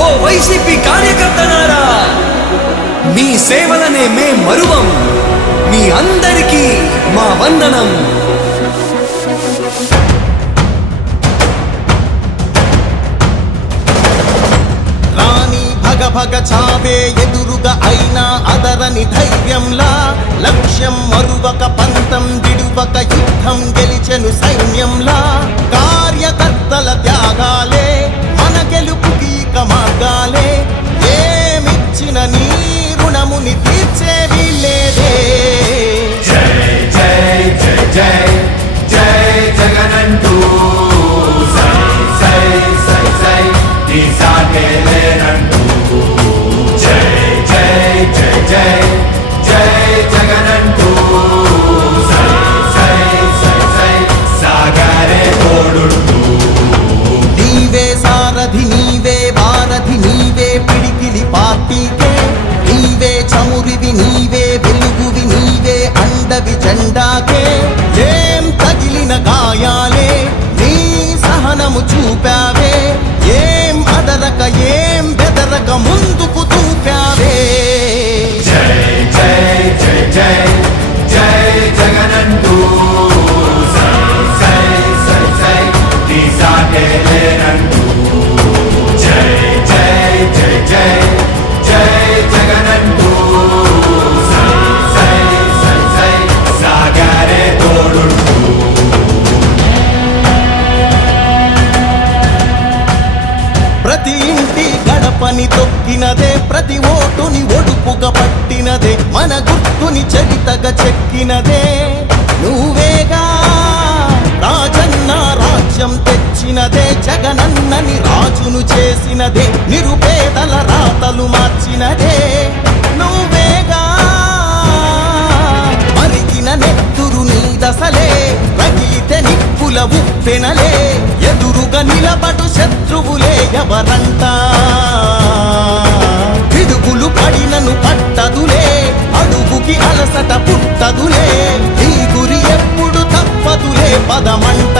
ఓ YCP కార్యకర్తలారా, మీ సేవలనే మే మరువం. మీ అందరికీ మా వందనం. రాణి భగ భగ చావే ఎదురుగా అయినా అదరని ధైర్యంలా, లక్ష్యం మరువక పంతం విడువక యుద్ధం గెలిచెను సైన్యంలా. కార్యకర్తల త్యాగాలే మన గెలుపుకి మార్గాలే. ఏమిచ్చిన నీ రుణముని తీర్చేవి లేదే. జై జై జై జై జై జగనంటూ సై సై సై సై నీ సాటే లేనంటూ. జై జై జై జై జై జగనంటూ సై సై సై సై సాగరే తోడుంటూ. నీవే సారథి నీవే వారధి నీవే పిడికిలి పార్టీకే. నీవే చమురివి నీవే వెలుగువి నీవే అండవి జెండాకే. ఏం తగిలిన గాయాలే నీ సహనము చూపావే. ఏం అదరక ఏం బెదరక ముందుకు దూకావే. జై జై జై జై జై జగనంటూ సై సై సై సై నీ సాటే లేనంటూ. జై జై జై జై జై జగనంటూ సై సై సై సై సాగరే తోడుంటూ. ప్రతి ఇంటి గడపని తొక్కినదే, ప్రతి ఓటుని ఒడుపుగా పట్టినదే, మన గుర్తుని చరితగా చెక్కినదే నువ్వేగా. రాజన్న రాజ్యం తెచ్చినదే, జగనన్నని రాజును చేసినదే, నిరుపేదల రాతలు మార్చినదే నువ్వేగా. మరిగిన నెత్తురు నీ దశలే, రగిలితే నిప్పుల ఉప్పెనలే. ఎదురుగా నిలబడు శత్రువులే ఎవరంట. పిడుగులు పడినను పట్టదులే, అడుగుకి అలసట పుట్టదులే. ఈ గురి ఎప్పుడు తప్పదులే పదమంట.